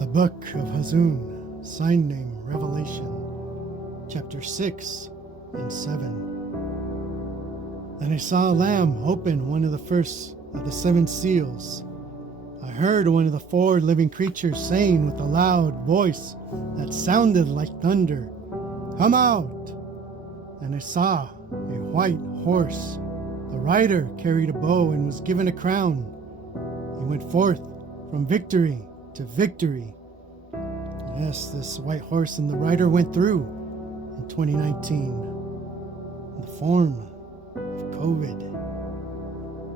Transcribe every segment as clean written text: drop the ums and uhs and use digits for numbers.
The Book of Hazun, sign name Revelation, chapter 6 and 7. Then I saw a lamb open one of the first of the 7 seals. I heard one of the 4 living creatures saying with a loud voice that sounded like thunder, "Come out!" And I saw a white horse. The rider carried a bow and was given a crown. He went forth from victory to victory. Yes, this white horse and the rider went through in 2019 in the form of COVID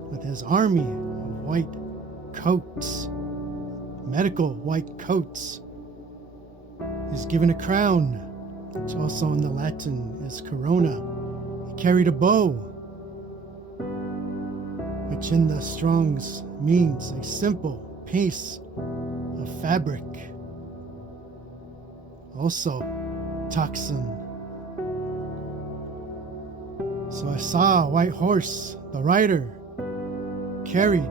with his army of white coats, medical white coats. He's given a crown, which also in the Latin is corona. He carried a bow, which in the Strong's means a simple piece of fabric. Also, toxin. So I saw a white horse. The rider carried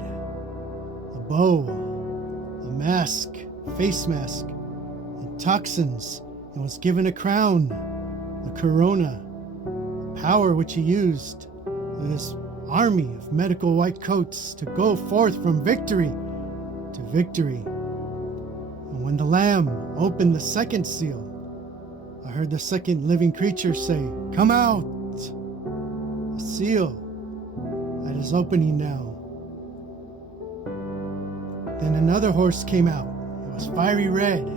a bow, a mask, face mask, and toxins, and was given a crown, the corona, power which he used with his army of medical white coats to go forth from victory to victory. And when the Lamb opened the second seal, I heard the second living creature say, "Come out!" The seal that is opening now. Then another horse came out. It was fiery red.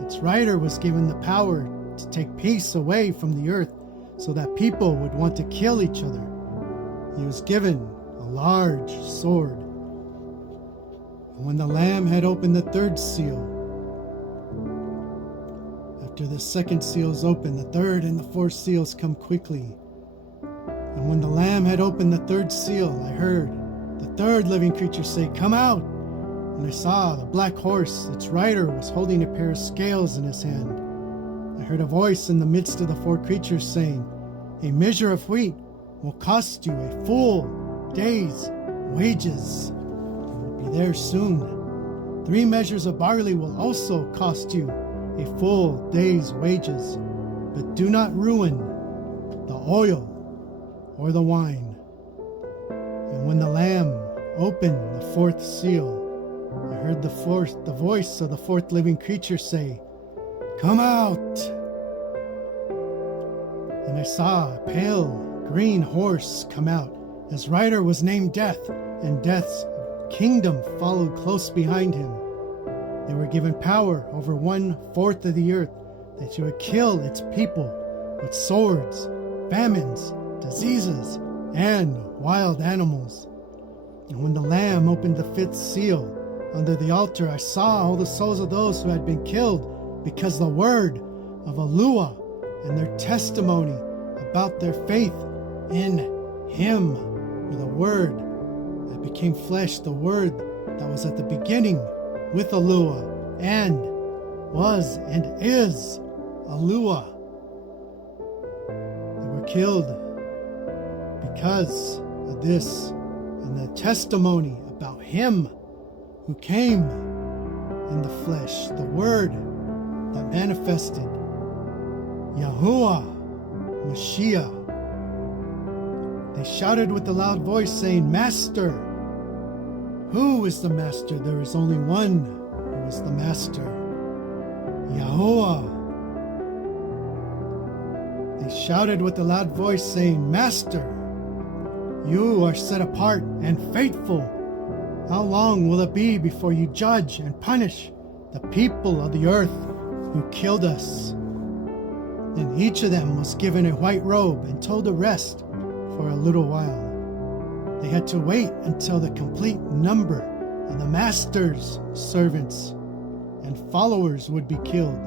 Its rider was given the power to take peace away from the earth so that people would want to kill each other. He was given a large sword. And when the Lamb had opened the third seal, after the second seal is opened, the third and the fourth seals come quickly. And when the Lamb had opened the third seal, I heard the third living creature say, "Come out!" And I saw the black horse. Its rider was holding a pair of scales in his hand. I heard a voice in the midst of the 4 creatures saying, "A measure of wheat will cost you a full day's wages." It will be there soon. 3 measures of barley will also cost you a full day's wages. But do not ruin the oil or the wine. And when the Lamb opened the 4th seal, I heard the voice of the 4th living creature say, "Come out!" And I saw a pale green horse come out. His rider was named Death, and Death's kingdom followed close behind him. They were given power over 1/4 of the earth, that you would kill its people with swords, famines, diseases, and wild animals. And when the Lamb opened the 5th seal, under the altar I saw all the souls of those who had been killed because the word of Alua and their testimony about their faith in Him, or the Word that became flesh, the Word that was at the beginning with Alua and was and is Alua. They were killed because of this and the testimony about Him who came in the flesh, the Word that manifested, Yahuwah Mashiach. They shouted with a loud voice saying, "Master! Who is the Master? There is only one who is the Master, Yahuwah." They shouted with a loud voice saying, "Master, you are set apart and faithful. How long will it be before you judge and punish the people of the earth who killed us?" And each of them was given a white robe and told to rest for a little while. They had to wait until the complete number of the master's servants and followers would be killed.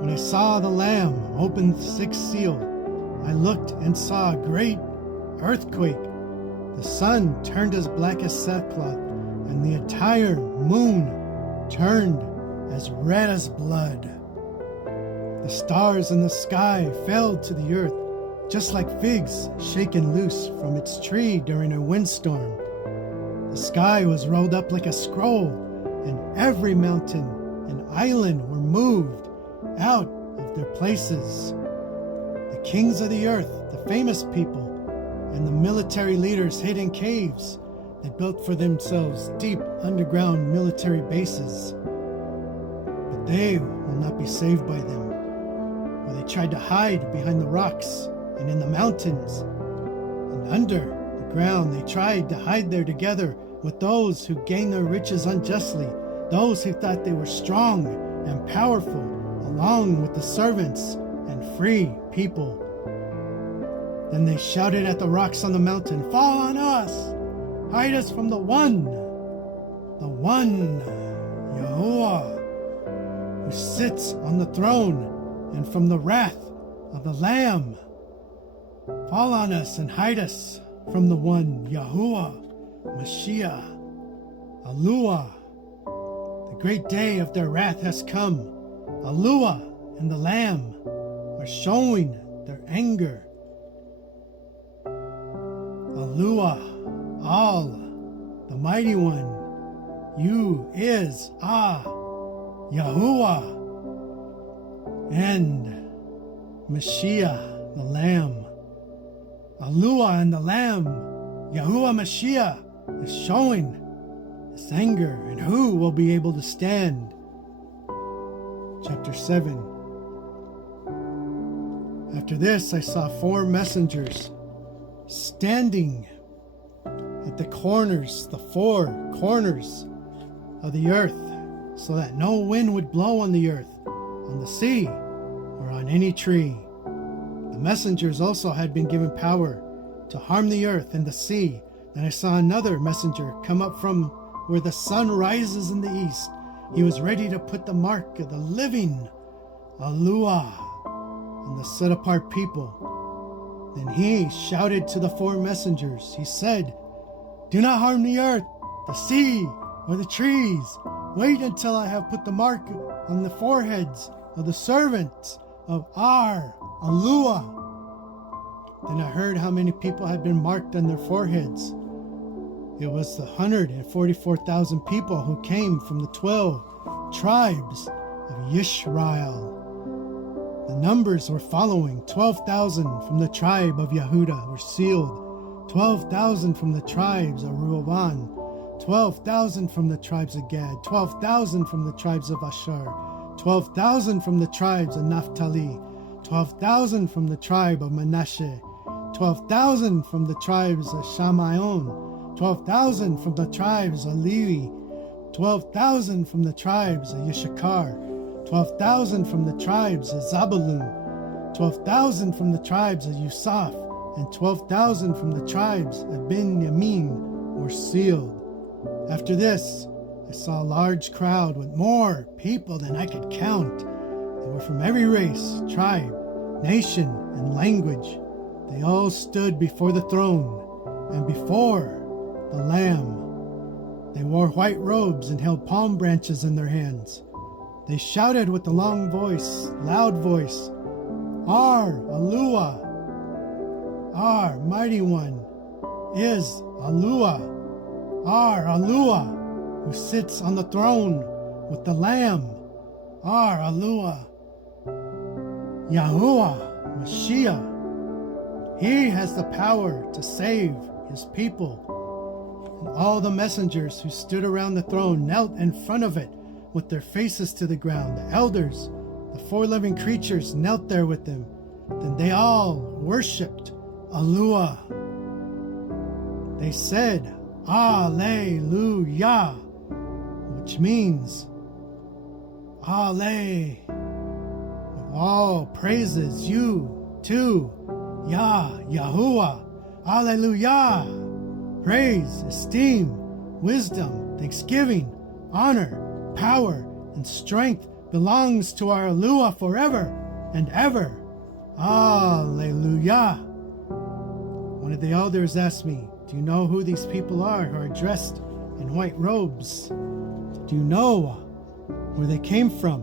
When I saw the Lamb open the 6th seal, I looked and saw a great earthquake. The sun turned as black as sackcloth, and the entire moon turned as red as blood. The stars in the sky fell to the earth, just like figs shaken loose from its tree during a windstorm. The sky was rolled up like a scroll, and every mountain and island were moved out of their places. The kings of the earth, the famous people, and the military leaders hid in caves. They built for themselves deep underground military bases. But they will not be saved by them, for they tried to hide behind the rocks and in the mountains. And under the ground they tried to hide there together with those who gained their riches unjustly, those who thought they were strong and powerful, along with the servants and free people. Then they shouted at the rocks on the mountain, "Fall on us! Hide us from the one, Yahuwah, who sits on the throne, and from the wrath of the Lamb. Fall on us and hide us from the one, Yahuwah, Mashiach, Alua. The great day of their wrath has come. Alua and the Lamb are showing their anger. Alua, Al, the Mighty One, you is Yahuwah, and Mashiach, the Lamb. Alua and the Lamb, Yahuwah Mashiach, is showing his anger, and who will be able to stand?" Chapter 7. After this I saw 4 messengers standing at the 4 corners of the earth, so that no wind would blow on the earth, on the sea, or on any tree. The messengers also had been given power to harm the earth and the sea. Then I saw another messenger come up from where the sun rises in the east. He was ready to put the mark of the living Alua on the set-apart people. Then he shouted to the 4 messengers. He said, "Do not harm the earth, the sea, or the trees. Wait until I have put the mark on the foreheads of the servants of Alua." Then I heard how many people had been marked on their foreheads. It was the 144,000 people who came from the 12 tribes of Yisrael. The numbers were following: 12,000 from the tribe of Yehuda were sealed, 12,000 from the tribes of Reuben, 12,000 from the tribes of Gad, 12,000 from the tribes of Asher, 12,000 from the tribes of Naphtali, 12,000 from the tribe of Manasseh, 12,000 from the tribes of Shamaon, 12,000 from the tribes of Levi, 12,000 from the tribes of Yishakar, 12,000 from the tribes of Zabulun, 12,000 from the tribes of Yusaf, and 12,000 from the tribes of Benjamin were sealed. After this, I saw a large crowd with more people than I could count. They were from every race, tribe, nation, and language. They all stood before the throne and before the Lamb. They wore white robes and held palm branches in their hands. They shouted with a loud voice, Alua, our Mighty One is Alua, who sits on the throne with the Lamb, Alua, Yahuwah Mashiach. He has the power to save his people. And all the messengers who stood around the throne knelt in front of it with their faces to the ground. The elders, the 4 living creatures, knelt there with them. Then they all worshipped Alua. They said, Alleluia, which means, Ale, with all praises you too, Yahuwah, Alleluia. Praise, esteem, wisdom, thanksgiving, honor, power, and strength belongs to our Alua forever and ever. Alleluia. One of the elders asked me, "Do you know who these people are who are dressed in white robes? Do you know where they came from?"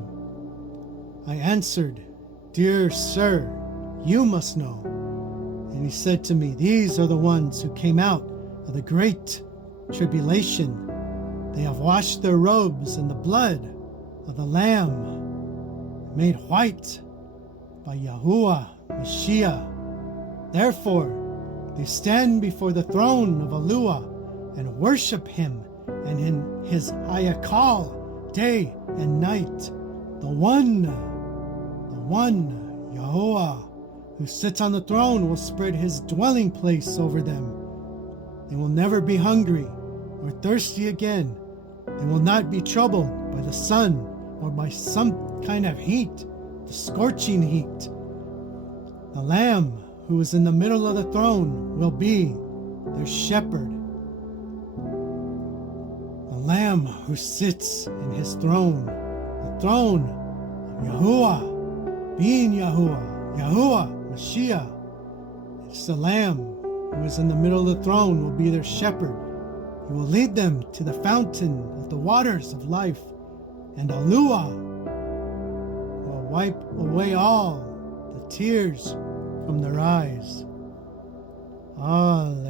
I answered, "Dear sir, you must know." And he said to me, "These are the ones who came out of the great tribulation. They have washed their robes in the blood of the Lamb made white by Yahuwah Mashiach. Therefore, they stand before the throne of Alua and worship him and in his Hayakal day and night. The one Yahuwah who sits on the throne will spread his dwelling place over them. They will never be hungry or thirsty again. They will not be troubled by the sun or by some kind of heat, the scorching heat. The Lamb who is in the middle of the throne will be their shepherd. The Lamb who sits in his throne, the throne of Yahuwah, being Yahuwah Mashiach. It's the Lamb who is in the middle of the throne will be their shepherd. He will lead them to the fountain of the waters of life, and Alua will wipe away all the tears from their eyes. Alleluia.